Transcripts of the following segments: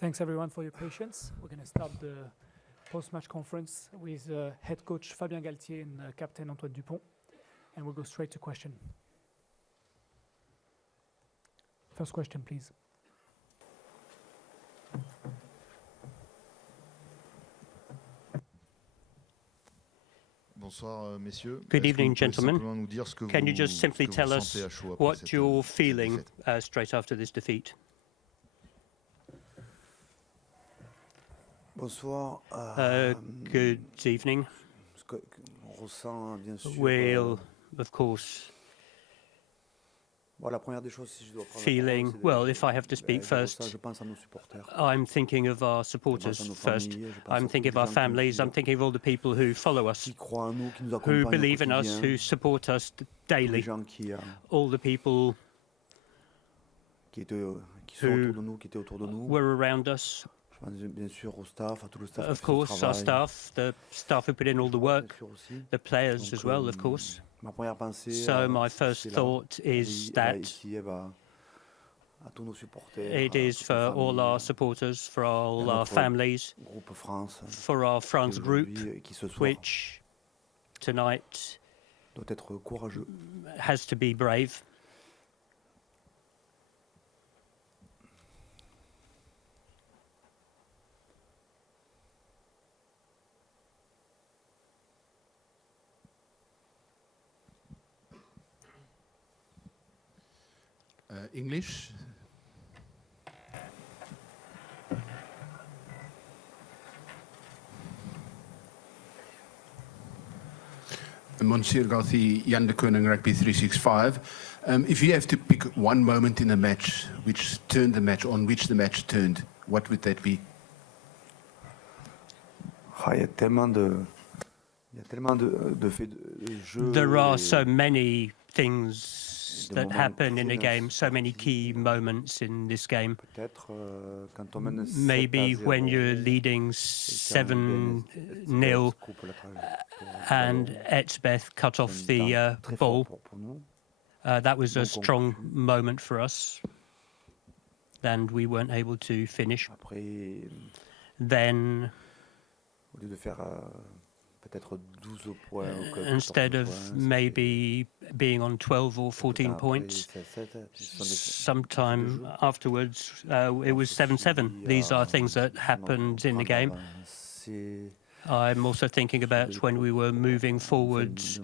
Thanks everyone for your patience. We're going to start the post-match conference with head coach Fabien Galthie and captain Antoine Dupont, and we'll go straight to question. First question, please. Good evening, gentlemen. Can you just simply tell us what you're feeling straight after this defeat? Good evening. We'll, of course, feeling, well, if I have to speak first, I'm thinking of our supporters first. I'm thinking of our families. I'm thinking of all the people who follow us, who believe in us, who support us daily. All the people who were around us. Of course, our staff, the staff who put in all the work, the players as well, of course. So my first thought is that it is for all our supporters, for all our families, for our France group, which tonight has to be brave. English. Monsieur Galthie, Jan de Koning, Rugby 365. If you have to pick one moment in a match which turned the match, on which the match turned, what would that be? There are so many things that happen in a game, so many key moments in this game. Maybe when you're leading 7-0 and Etzbeth cut off the ball. That was a strong moment for us, and we weren't able to finish. Then instead of maybe being on 12 or 14 points, sometime afterwards it was 7-7. These are things that happened in the game. I'm also thinking about when we were moving forwards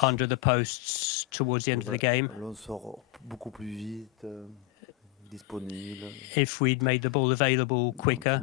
under the posts towards the end of the game. If we'd made the ball available quicker,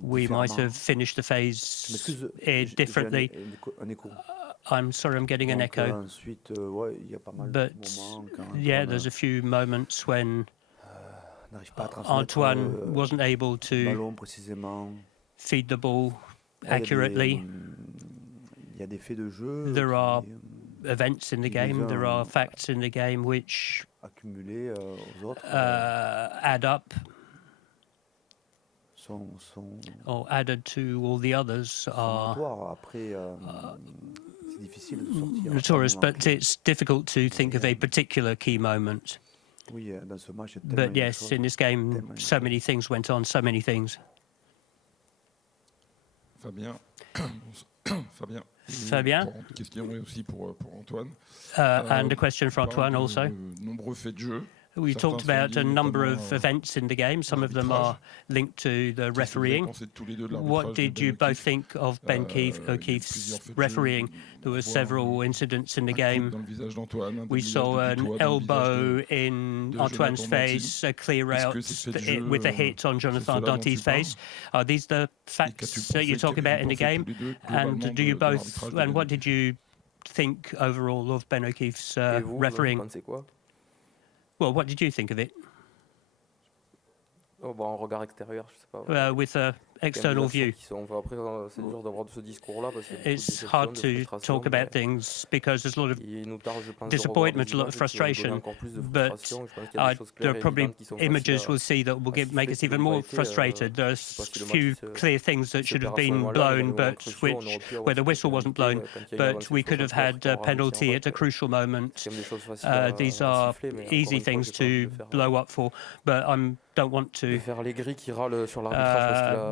we might have finished the phase differently. I'm sorry, I'm getting an echo. But yeah, there's a few moments when Antoine wasn't able to feed the ball accurately. There are events in the game, there are facts in the game which add up or added to all the others are notorious, but it's difficult to think of a particular key moment. But yes, in this game, so many things went on, so many things. Fabien. Fabien. And a question for Antoine also. We talked about a number of events in the game. Some of them are linked to the refereeing. What did you both think of Ben O'Keefe's refereeing? There were several incidents in the game. We saw an elbow in Antoine's face, a clear out with a hit on Jonathan Danty's face. Are these the facts that you're talking about in the game? And do you both? And what did you think overall of Ben O'Keefe's refereeing? Well, what did you think of it? Oh, bon, en regard extérieur, je sais pas. With a external view. It's hard to talk about things because there's a lot of disappointment, a lot of frustration, but there are probably images we'll see that will make us even more frustrated. There's a few clear things that should have been blown, but where the whistle wasn't blown, but we could have had a penalty at a crucial moment. These are easy things to blow up for, but I don't want to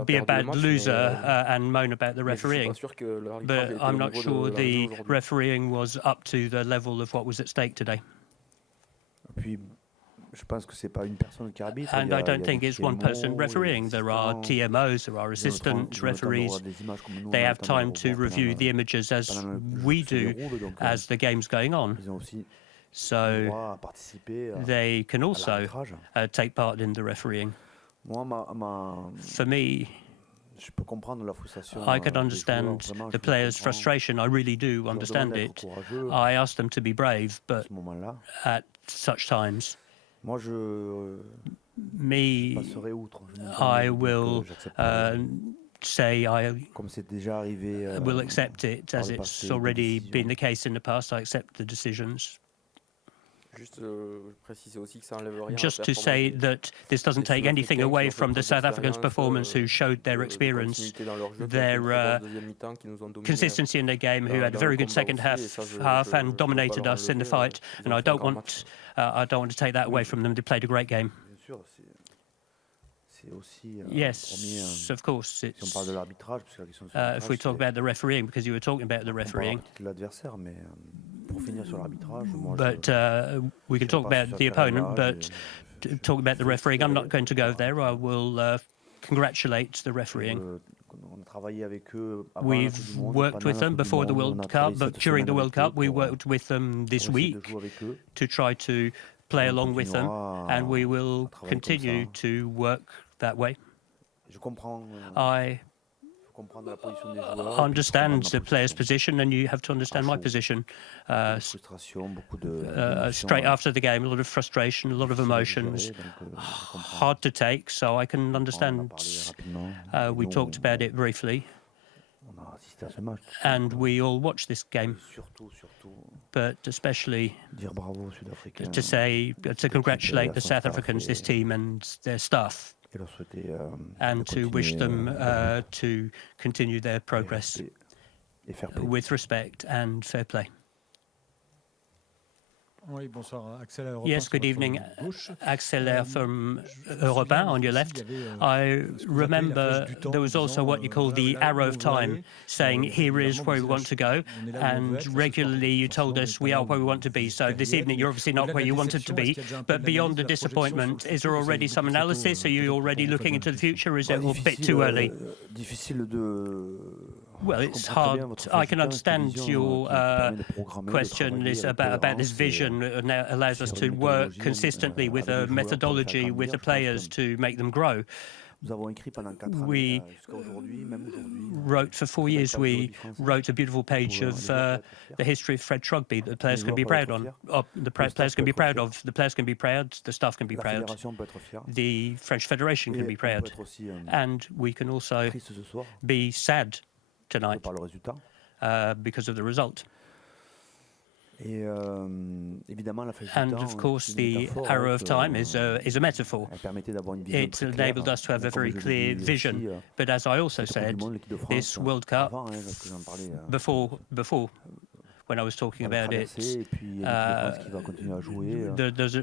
be a bad loser and moan about the refereeing. But I'm not sure the refereeing was up to the level of what was at stake today. And I don't think it's one person refereeing. There are TMOs, there are assistant referees. They have time to review the images as we do as the game's going on. So they can also take part in the refereeing. For me, I can understand the players' frustration. I really do understand it. I ask them to be brave, but at such times, I will say I will accept it, as it's already been the case in the past. I accept the decisions. Just to say that this doesn't take anything away from the South Africans' performance, who showed their experience, their consistency in their game, who had a very good second half and dominated us in the fight. And I don't want to take that away from them. They played a great game. Yes, of course. If we talk about the refereeing, because you were talking about the refereeing. But we can talk about the opponent, but talk about the refereeing, I'm not going to go there. I will congratulate the refereeing. We've worked with them before the World Cup, but during the World Cup we worked with them this week to try to play along with them, and we will continue to work that way. I understand the player's position, and you have to understand my position. Straight after the game, a lot of frustration, a lot of emotions, hard to take, so I can understand. We talked about it briefly, and we all watched this game, but especially to congratulate the South Africans, this team and their staff, and to wish them to continue their progress with respect and fair play. Yes, good evening. Axel from Europe 1 on your left. I remember there was also what you call the arrow of time, saying here is where we want to go, and regularly you told us we are where we want to be. So this evening you're obviously not where you wanted to be, but beyond the disappointment, is there already some analysis? Are you already looking into the future? Is it a bit too early? Well, it's hard. I can understand your question is about this vision, and that allows us to work consistently with a methodology with the players to make them grow. We wrote for 4 years. We wrote a beautiful page of the history of French rugby that the players can be proud on. The players can be proud of. The players can be proud. The staff can be proud. The French Federation can be proud, and we can also be sad tonight because of the result. And of course the arrow of time is a metaphor. It enabled us to have a very clear vision, but as I also said, this World Cup, before when I was talking about it,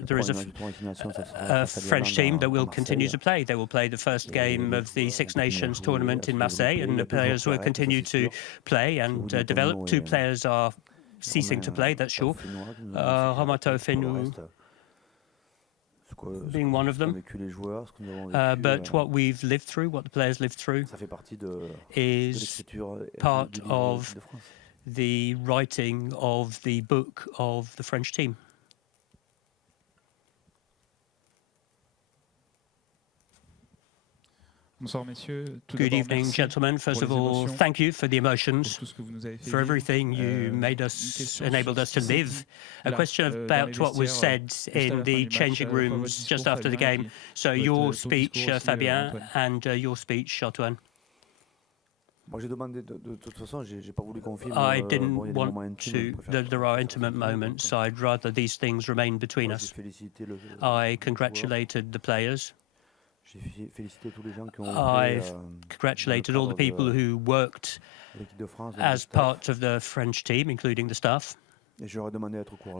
there is a French team that will continue to play. They will play the first game of the Six Nations tournament in Marseille, and the players will continue to play and develop. 2 players are ceasing to play, that's sure. Ramato Fenu being one of them. But what we've lived through, what the players lived through, is part of the writing of the book of the French team. Good evening, gentlemen. First of all, thank you for the emotions, for everything you enabled us to live. A question about what was said in the changing rooms just after the game. So your speech, Fabien, and your speech, Antoine. I didn't want to. There are intimate moments. I'd rather these things remain between us. I congratulated the players. I've congratulated all the people who worked as part of the French team, including the staff.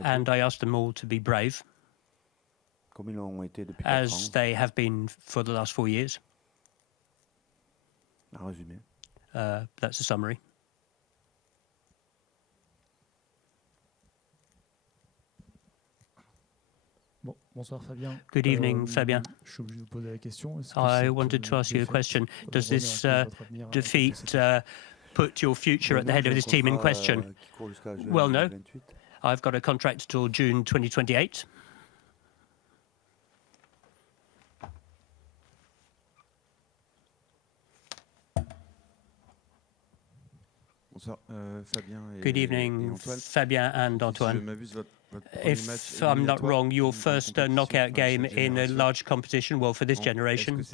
And I asked them all to be brave, as they have been for the last 4 years. That's a summary. Good evening, Fabien. I wanted to ask you a question. Does this defeat put your future at the head of this team in question? Well, no. I've got a contract till June 2028. Good evening, Fabien and Antoine. If I'm not wrong, your first knockout game in a large competition, well, for this generation,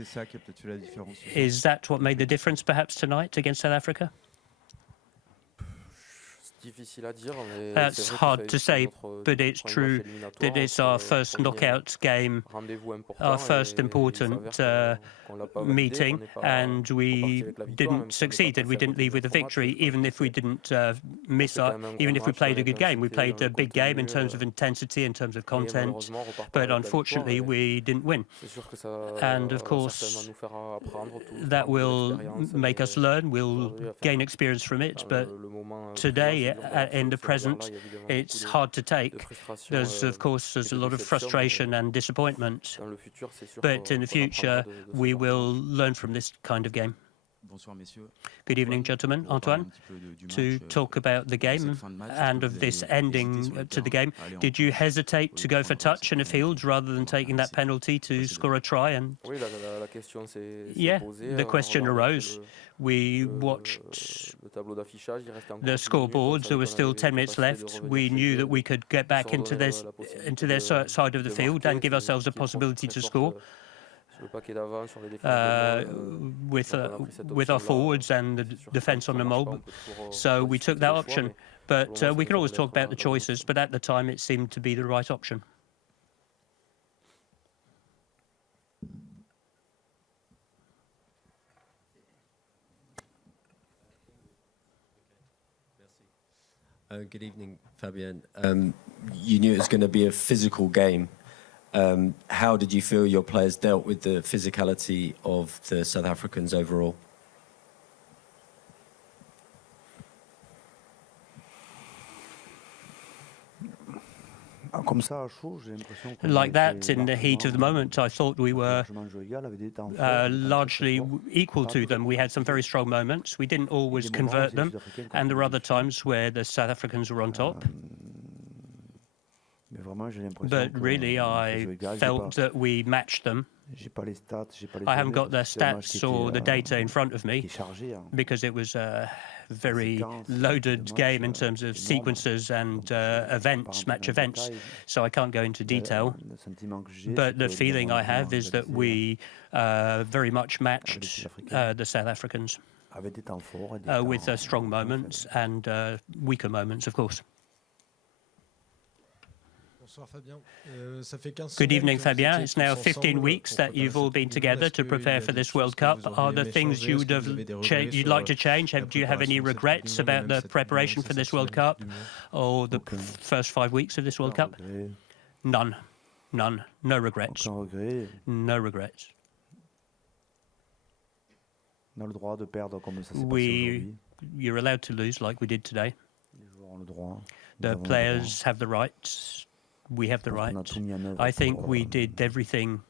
is that what made the difference perhaps tonight against South Africa? That's hard to say, but it's true that it's our first knockout game, our first important meeting, and we didn't succeed, and we didn't leave with a victory, even if we didn't even if we played a good game. We played a big game in terms of intensity, in terms of content, but unfortunately we didn't win. And of course, that will make us learn, we'll gain experience from it, but today, in the present, it's hard to take. There's a lot of frustration and disappointment, but in the future, we will learn from this kind of game. Good evening, gentlemen. Antoine, to talk about the game and of this ending to the game, did you hesitate to go for touch in a field rather than taking that penalty to score a try? And yeah, the question arose. We watched the scoreboards. There were still 10 minutes left. We knew that we could get back into their side of the field and give ourselves a possibility to score. With our forwards and the defence on the mob. So we took that option. But we can always talk about the choices, but at the time it seemed to be the right option. Good evening, Fabien. You knew it was going to be a physical game. How did you feel your players dealt with the physicality of the South Africans overall? Like that, in the heat of the moment, I thought we were largely equal to them. We had some very strong moments. We didn't always convert them, and there were other times where the South Africans were on top. But really, I felt that we matched them. I haven't got the stats or the data in front of me because it was a very loaded game in terms of sequences and match events, so I can't go into detail. But the feeling I have is that we very much matched the South Africans with strong moments and weaker moments, of course. Good evening, Fabien. It's now 15 weeks that you've all been together to prepare for this World Cup. Are there things you'd like to change? Do you have any regrets about the preparation for this World Cup or the first 5 weeks of this World Cup? None. None. No regrets. No regrets. You're allowed to lose like we did today. The players have the right. We have the right. I think we did everything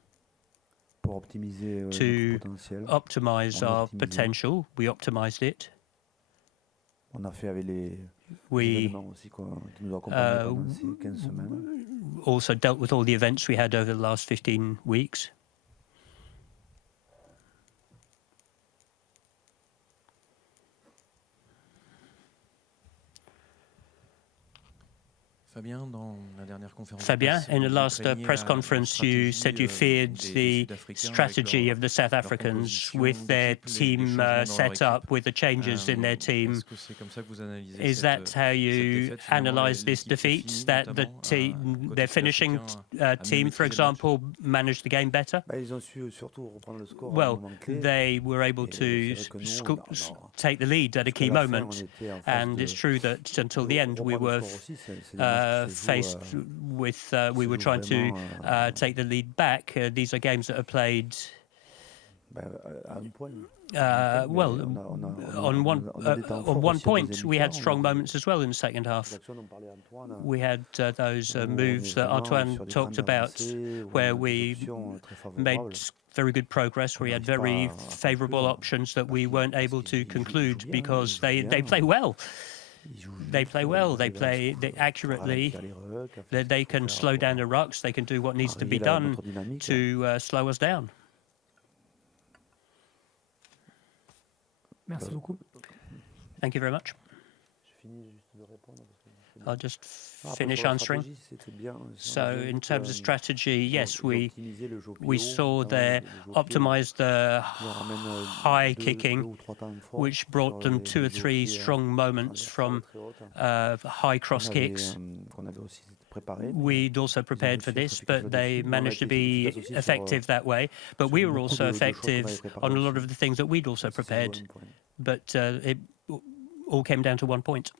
to optimize our potential. We optimized it. We also dealt with all the events we had over the last 15 weeks. Fabien, in the last press conference, you said you feared the strategy of the South Africans with their team set up, with the changes in their team. Is that how you analyse this defeat, that the team, their finishing team, for example, managed the game better? Well, they were able to take the lead at a key moment, and it's true that until the end we were faced with, we were trying to take the lead back. These are games that are played well, on one point. We had strong moments as well in the second half. We had those moves that Antoine talked about, where we made very good progress, where we had very favourable options that we weren't able to conclude because they play well. They play well, they play accurately, they can slow down the rucks, they can do what needs to be done to slow us down. Merci beaucoup. Thank you very much. I'll just finish answering. So in terms of strategy, yes, we saw they optimised the high kicking, which brought them 2 or 3 strong moments from high cross kicks. We'd also prepared for this, but they managed to be effective that way. But we were also effective on a lot of the things that we'd also prepared. But it all came down to 1 point.